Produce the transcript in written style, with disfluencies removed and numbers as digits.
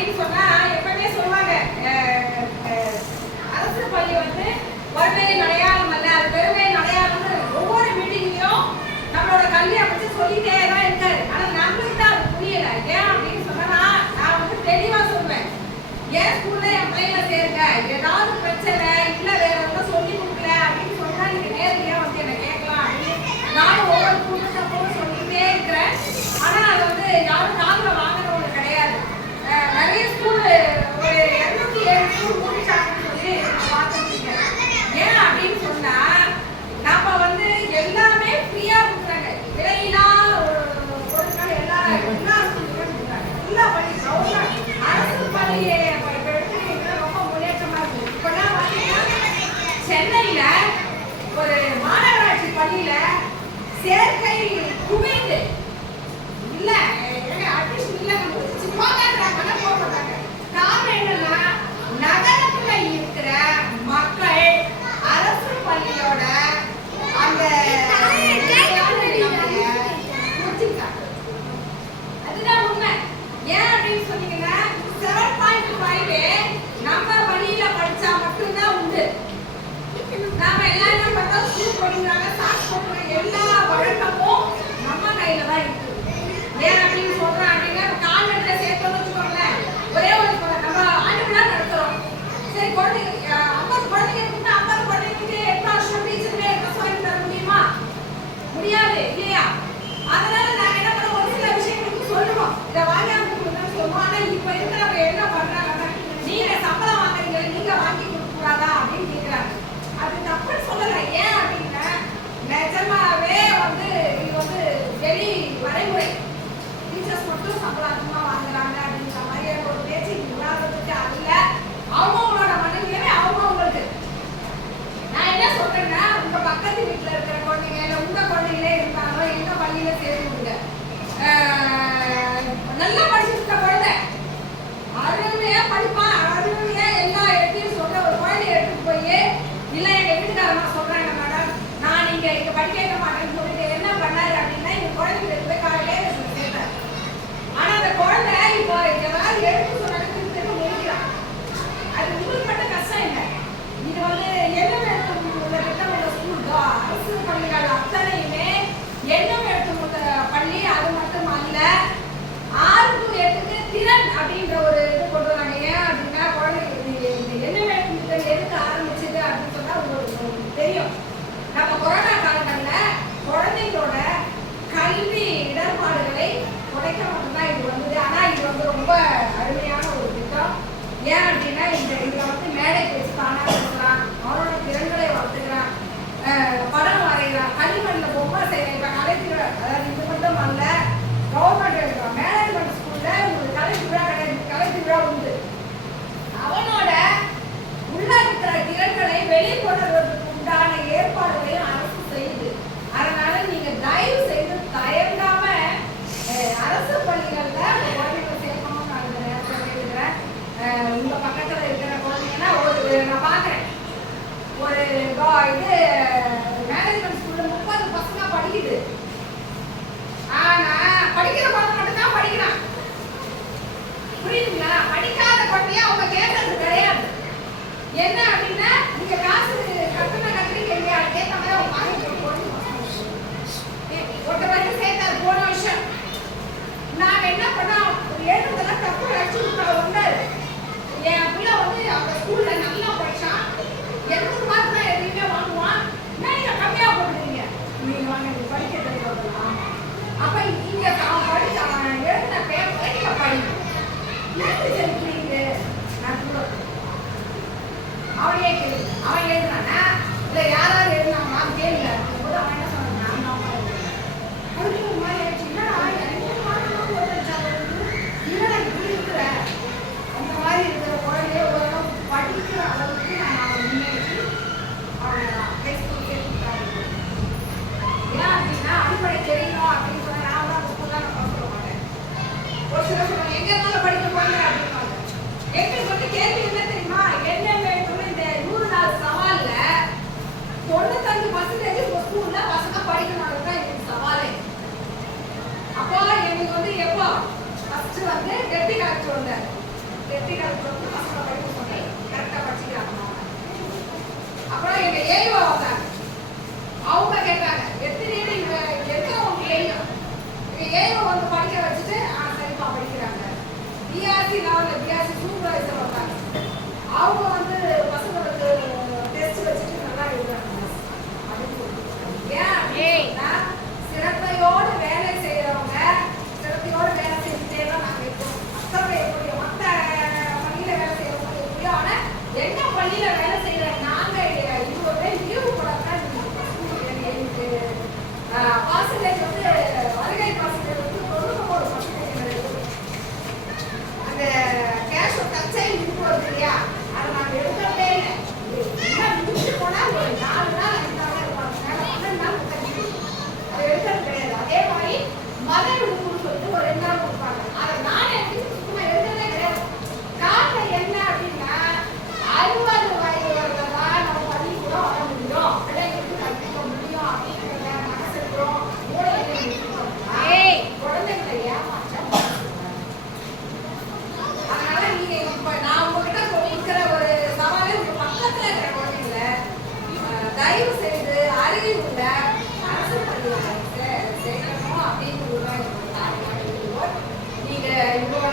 அப்படின்னு சொன்னா எப்பவுமே சொல்லுவாங்க, அரசு பள்ளி வந்து வறுமையின் அடையாளம் அல்ல, அது பெருமையின் அடையாளம்னு ஒவ்வொரு மீட்டிங்லையும் நம்மளோட கல்வி அமைச்சு சொல்லிட்டே தான் இருக்காரு. ஆனா நம்மளுக்கு தான் அது புரியல. ஏன் அப்படின்னு சொன்னா நான் வந்து தெளிவா சொல்வேன், ஏன் ஸ்கூல்ல என் பிள்ளைங்களை சேருங்க, ஏதாவது பிரச்சனை இல்ல வேற எதாவது சொல்லி கொடுக்கல அப்படின்னு சொன்னா நீங்க நேரடியா வந்து என்ன கேட்கலாம் அப்படின்னு நானும் ஒவ்வொரு கூட்டத்தப்பவும் சொல்லிட்டே இருக்கிறேன். ஆனா அது வந்து யாரும் காதுல வாங்குறவங்க கிடையாது. நிறைய ஸ்கூல் ஒரு 207 ஸ்கூல் முடிச்சாங்கன்னு சொல்லி பார்த்துருக்கேன். ஏன் அப்படின்னு சொன்னா நம்ம வந்து எல்லாமே ஃப்ரீயா கொடுக்குறாங்க, விலையில்லா பொருட்கள் எல்லா ஸ்கூல்லையும் கொடுக்குறாங்க. எல்லா பள்ளி அரசு பள்ளியை எடுத்துக்கிட்டீங்கன்னா ரொம்ப முன்னேற்றமா இருக்கு. இப்பெல்லாம் பார்த்தீங்கன்னா சென்னையில ஒரு மாநகராட்சி பள்ளியில சேர்க்கை குவிந்து இல்ல அட்மிஷன் இல்ல முடிச்சு போகாதுறாங்க, போக மாட்டாங்க. காரணம் என்னன்னா நகரத்துல இருக்கிற மக்கள் அரசு பள்ளியோட அந்த அதுதான் உண்மை. ஏன் அப்படின்னு சொன்னீங்கன்னா 7.5 நம்ம வழியில படிச்சா மட்டும்தான் உண்டு. நாம எல்லாம் என்ன பண்றோம், ஸ்கூல் போடுறாங்க, சாக்ஸ் போடுறாங்க, எல்லா வழக்கமும் நம்ம கையில தான் இருக்கு. ஏன் அப்படின்னு சொல்றேன் அப்படின்னா கால்நடை சேர்த்தோம்னு வச்சுக்கோங்களேன், ஒரே ஒரு நம்ம ஆண்டு விழா நடத்துறோம். சரி குழந்தைங்க 50 குழந்தைங்க இருந்தா 50 குழந்தைங்களுக்கு 8 வருஷம் டீச்சர்ல ட்ரெஸ் வாங்கி தர முடியுமா? முடியாது இல்லையா? அதனால நாங்க என்ன பண்ணுவோம், ஒரு சில விஷயங்களுக்கு சொல்லுவோம், இதை வாங்கி கொடுக்கணும்னு சொல்லுவோம். ஆனா இப்ப இருக்கிறவங்க என்ன பண்றாங்கன்னா, நீங்க சம்பளம் வாங்குறீங்க, நீங்க வாங்கி கொடுக்க கூடாதா அப்படின்னு கேட்கிறாங்க. அது தப்புன்னு சொல்லல. ஏன் அப்படின்னா நிஜமாவே வந்து இது வந்து வெளி வரைமுறை, டீச்சர்ஸ் மட்டும் சம்பளம் அதிகமா வாங்குறாங்க அப்படின்ற மாதிரியான ஒரு பேச்சு விவாதத்துக்கு அல்ல. அவங்கவுங்களோட மனநிலைமை அவங்கவுங்களுக்கு. நான் என்ன சொல்றேன்னா, உங்க பக்கத்து வீட்டுல இருக்கிற குழந்தைங்க இல்ல உங்க குழந்தைங்களே இருந்தாலும் எங்க பள்ளியில சேர்ந்துங்க. நல்லா படிச்சுருக்க குழந்தை அருமையா படிப்பான், அருமையா எல்லா இடத்தையும் சொல்ற ஒரு குழந்தைய எடுத்துட்டு போய் இல்ல எங்க வீட்டுக்காரமா சொல்றாங்க மேடம், நான் இங்க படிக்க வைக்க மாட்டேன்னு சொல்லிட்டு என்ன பண்ணாரு அப்படின்னா எங்க குழந்தைங்க போய் காலையிலே சேர்த்தாரு. ஆனா அந்த குழந்தை இப்போ ஏதாவது எடுத்து சொன்னாலும் திரும்ப முடிக்கிறான். அது உங்களுக்கு மட்டும் கஷ்டம் இல்லை. இது வந்து எண்ணம் எடுத்து திட்டம் உள்ள ஸ்கூல் தான். அரசு பள்ளிகள் அத்தனையுமே எண்ணம் எடுத்து பள்ளி. அது மட்டும் அல்ல, 6 to 8க்கு திறன் அப்படின்ற ஒரு இது கொண்டு வராங்க. ஏன் அப்படின்னா குழந்தைங்க எண்ணம் எடுத்து எதுக்கு ஆரம்பிச்சது அப்படின்னு சொன்னா உங்களுக்கு தெரியும். நம்ம கொரோனா காலங்களில் குழந்தைங்களோட கல்வி இடர்பாடுகளை குறைக்க மட்டும்தான் இது வந்தது. ஆனா இது வந்து ரொம்ப அருமையான ஒரு திட்டம். ஏன் அப்படின்னா இதுல வந்து மேடைக்கு வச்சு தானா பேசுறான், அவனோட திறன்களை வளர்த்துக்கிறான், படம் வரைகிறான், களிமண்ணில் பொம்மை செய்யறான். இப்ப கலைத்துறை, அதாவது இது மட்டும் அல்ல, கவர்மெண்ட் மேனேஜ்மெண்ட் ஸ்கூல்ல உங்களுக்கு கலைத்துறை கிடையாது, கலைத்துறை உண்டு. அவனோட உள்ள இருக்கிற திறன்களை வெளிக்கொணர்வதற்கு உண்டான ஏற்பாடுகளையும் அரசு செய்யுது. அதனால நீங்க தயவு செய்து தயங்காம அரசு பள்ளிகள்ல குழந்தைகளை சேர்க்கணும்னு நான் இந்த நேரத்தில் கேட்கிறேன். உங்க பக்கத்துல இருக்கிற குழந்தைங்கன்னா நான் பாக்குறேன், ஒரு இது மேனேஜ்மெண்ட் ஸ்கூல்ல 30 பசங்க படிக்குது. ஆனா படிக்கிற குழந்தை மட்டும்தான் படிக்கிறான். புரியுதுங்களா? படிக்காத குழந்தைய அவங்க கேட்கறது கிடையாது. என்ன அப்படின்னா நீங்க காசு கட்டணம் கட்டுறீங்க இல்லையா, கேட்ட மாதிரி அவங்க வாங்கி ஒட்ட வரைக்கும் சேர்த்தாரு. போன வருஷம் நாங்க என்ன பண்ணோம், ஒரு 7 தப்பு அடிச்சு வந்தாரு. என் பிள்ளை வந்து அவங்க ஸ்கூல்ல நல்லா படிச்சான், 70 மார்க் தான் எதுவுமே வாங்குவான். நீங்க கம்மியா போட்டுருக்கீங்க, நீங்க வாங்க படிக்க தெரியும். அப்ப இங்க அவன் படிச்சான் எழுதின பேப்பரை நீங்க படிக்கணும். அவனே கேள்வி, அவன் எழுதுனானா இல்ல யாராவது எழுதினாங்களா கேள்வி எத்திகள் வந்து பசங்க படிக்க சொல்லி கரெக்டாக படிச்சுக்கிறாங்க. அப்புறம் எங்க ஏய்வா வந்தாங்க. அவங்க கேட்டாங்க எத்தனை எத்தனை ஏய்வா ஏய்வா வந்து படிக்க வச்சுட்டு சரிப்பா படிக்கிறாங்க. பிஆர்சி லெவலில் பிஆர்சி சூப்பர்வைசர் வந்தாங்க. அவங்க வந்து பசங்களுக்கு டெஸ்ட் வச்சுட்டு நல்லா எழுதுறாங்க அப்படின்னு சொல்லிட்டு. ஏன் சிறப்பையோடு வேலை செய்யறவங்க சிறப்பையோடு வேலை செஞ்சுட்டே தான் நாங்கள் இருக்கோம். மற்றவங்க எப்படியோ மற்ற பள்ளியில வேலை செய்யறவங்க எப்படியோ, ஆனால் எங்க பள்ளியில வேலை செய்யற நாங்கள் 20 பேர் லீவு போடாதான் எங்களுக்கு பர்சன்டேஜ் வந்து வருகை பர்சன்டேஜ் வந்து 99% அந்த கேஷ் டச்சை இருக்கிறது இல்லையா, அதை நாங்கள் எடுக்கிறதே இல்லை. முடிச்சு போனா ஒரு 4 நாள் 5 நாள் இருப்பாங்க, 12 நாள் அதை எடுக்கிறது கிடையாது. அதே மாதிரி மத விடுப்புன்னு சொல்லிட்டு ஒரு 2 நாள் கொடுப்பாங்க. அதை நானே சுத்தமா எடுக்கிறதே கிடையாது. காரணம் என்ன அப்படின்னா 60 வயது வரலாம் நம்ம பள்ளி கூட வர முடியும், பிள்ளைங்களுக்கு கற்பிக்க முடியும் அப்படிங்கிறத மனசுக்கிறோம். குழந்தைங்களை ஏமாற்றம். அதனால நீங்க இப்ப நான் உங்ககிட்ட இருக்கிற ஒரு சவாலே உங்க பக்கத்துல இருக்கிற குழந்தைங்களை தயவு செய்து அருகில் உள்ள அரசு பள்ளிகளை சேர்க்கணும் அப்படின்னு நீங்க இவ்வளவு